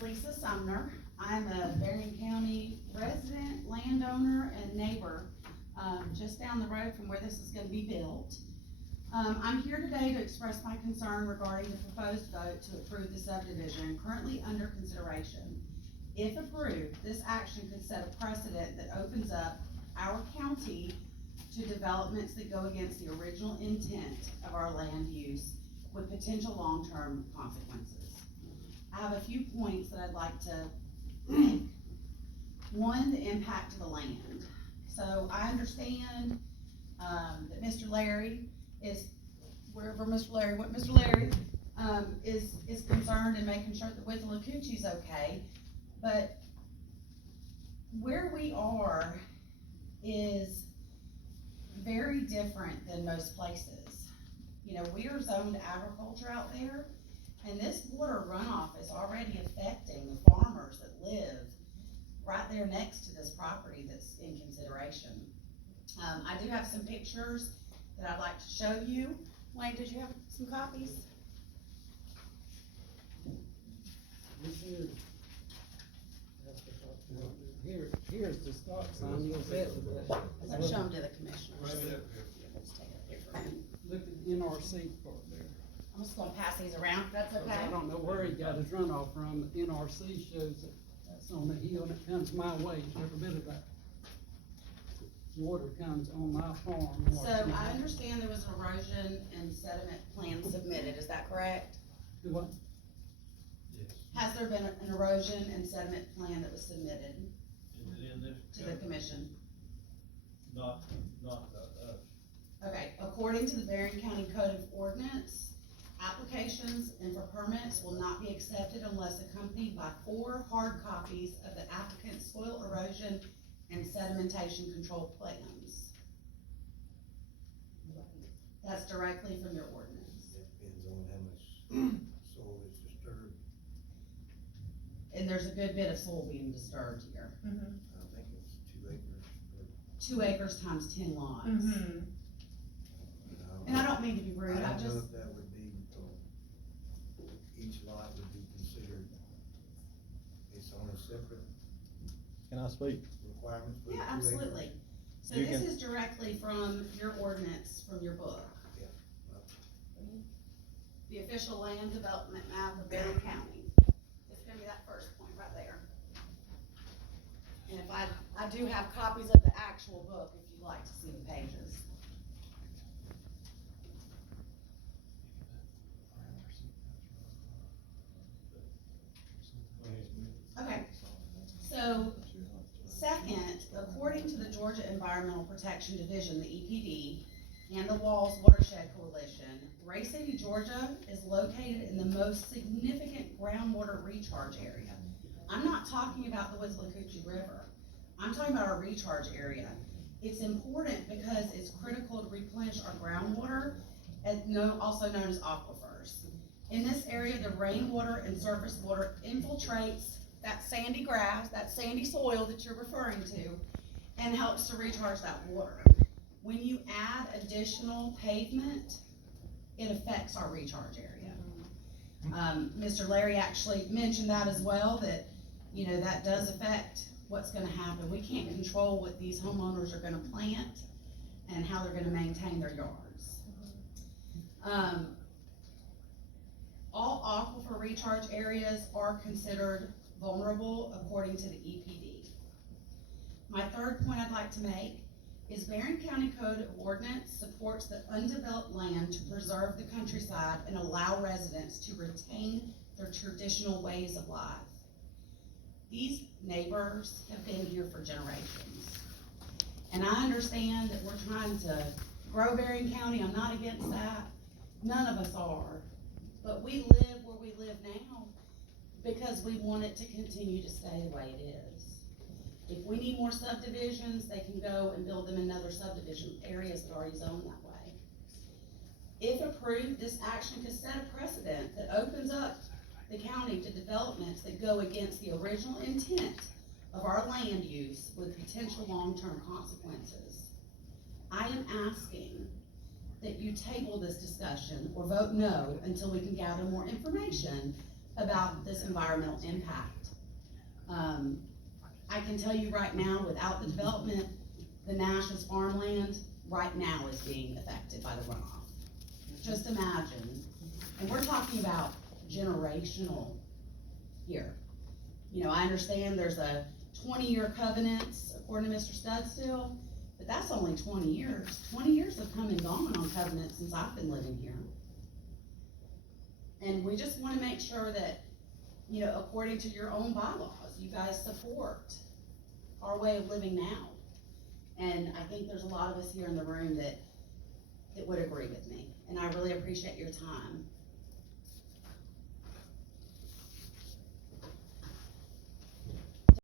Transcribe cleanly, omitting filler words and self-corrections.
Lisa Sumner. I'm a Berrien County resident, landowner, and neighbor, just down the road from where this is gonna be built. I'm here today to express my concern regarding the proposed vote to approve the subdivision currently under consideration. If approved, this action could set a precedent that opens up our county to developments that go against the original intent of our land use with potential long-term consequences. I have a few points that I'd like to make. One, the impact to the land. So I understand, that Mr. Larry is, wherever Mr. Larry, what Mr. Larry, is concerned in making sure that Withlacoochie's okay, but where we are is very different than most places. You know, we are zoned agriculture out there, and this water runoff is already affecting the farmers that live right there next to this property that's in consideration. I do have some pictures that I'd like to show you. Wayne, did you have some copies? Here's the stop sign, you'll see it. Let's show them to the commissioners. Let's take a picture. Look at the NRC part there. I'm just gonna pass these around, if that's okay. I don't know where he got his runoff from, but NRC shows that that's on the hill and it comes my way, every bit of that. Water comes on my farm. So I understand there was an erosion and sediment plan submitted, is that correct? Do what? Yes. Has there been an erosion and sediment plan that was submitted Is it in this? to the commission? Not us. Okay, according to the Berrien County Code of Ordinance, applications and for permits will not be accepted unless accompanied by 4 hard copies of the applicant's soil erosion and sedimentation control plans. That's directly from your ordinance. Depends on how much soil is disturbed. And there's a good bit of soil being disturbed here. I think it's 2 acres. 2 acres times 10 lots. But And I don't mean to be rude, I I don't know just, if that would be, each lot would be considered its own separate Can I speak? requirements for the 2 yeah, acres. absolutely. So You this can- is directly from your ordinance, from your book. The official land development map of Berrien County. It's gonna be that first point right there. And if I do have copies of the actual book, if you'd like to see the pages. Okay, so second, according to the Georgia Environmental Protection Division, the EPD, and the WWALS Watershed Coalition, Ray City, Georgia is located in the most significant groundwater recharge area. I'm not talking about the Withlacoochee River. I'm talking about our recharge area. It's important because it's critical to replenish our groundwater, also known as aquifers. In this area, the rainwater and surface water infiltrates that sandy grass, that sandy soil that you're referring to, and helps to recharge that water. When you add additional pavement, it affects our recharge area. Mr. Larry actually mentioned that as well, that, you know, that does affect what's gonna happen. We can't control what these homeowners are gonna plant and how they're gonna maintain their yards. All aquifer recharge areas are considered vulnerable according to the EPD. My third point I'd like to make is Berrien County Code of Ordinance supports the undeveloped land to preserve the countryside and allow residents to retain their traditional ways of life. These neighbors have been here for generations. And I understand that we're trying to grow Berrien County, I'm not against that, none of us are. But we live where we live now because we want it to continue to stay the way it is. If we need more subdivisions, they can go and build them in other subdivision areas that are already zoned that way. If approved, this action could set a precedent that opens up the county to developments that go against the original intent of our land use with potential long-term consequences. I am asking that you table this discussion or vote no until we can gather more information about this environmental impact. I can tell you right now, without the development, the Nash's farmland right now is being affected by the runoff. Just imagine, and we're talking about generational here. You know, I understand there's a 20-year covenant, according to Mr. Studstill, but that's only 20 years. 20 years have come and gone on covenants since I've been living here. And we just wanna make sure that, you know, according to your own bylaws, you guys support our way of living now. And I think there's a lot of us here in the room that would agree with me, and I really appreciate your time.